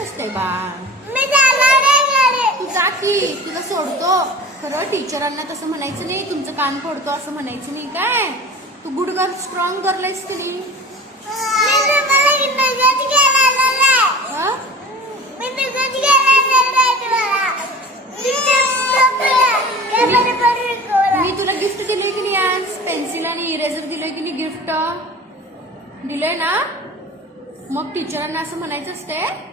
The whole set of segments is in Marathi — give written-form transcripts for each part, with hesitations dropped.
नसते बा. मी जाणार आहे घरी. तू जा की, तुला सोडतो. खरं टीचरांना तसं म्हणायचं नाही, तुमचं कान फोडतो असं म्हणायचं नाही काय. तू गुड गर्ल, स्ट्रॉंग गर्ल आहेस की नाही. मी तुम्हाला इमेजच घ्यायला आलेलो आहे. हा? मी इमेजच घ्यायला आलेलो आहे तुम्हाला. मी तुला गिफ्ट दिलंय की नाही आज. पेन्सिल आणि इरेझर दिलंय की नाही गिफ्ट. दिलंय ना. मग टीचरांना असं म्हणायचं असते.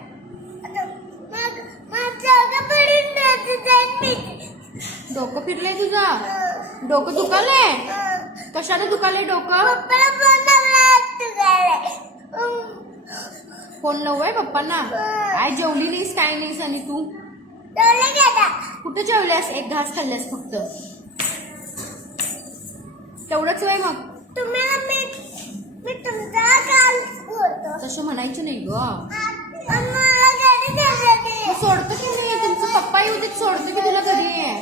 डोकं फिरलंय तुझं. डोकं दुखालंय. कशाने दुखालंय डोकं. फोन लावूय पप्पांना. काय जेवली नाहीस काय नाहीस आणि तू कुठं जेवल्यास. एक घास खाल्ल्यास फक्त. तेवढंच वय. मग तसं म्हणायचं नाही ग. सोडतो की नाही. तुमचं पप्पा येऊ देत, सोडतो की तुला घरी.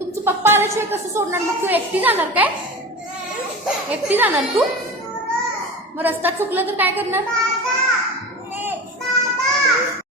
तुमचं पप्पा आल्याशिवाय कसं सोडणार. मग तू एकटी जाणार काय. एकटी जाणार तू. मग रस्ता चुकला तर काय करणार.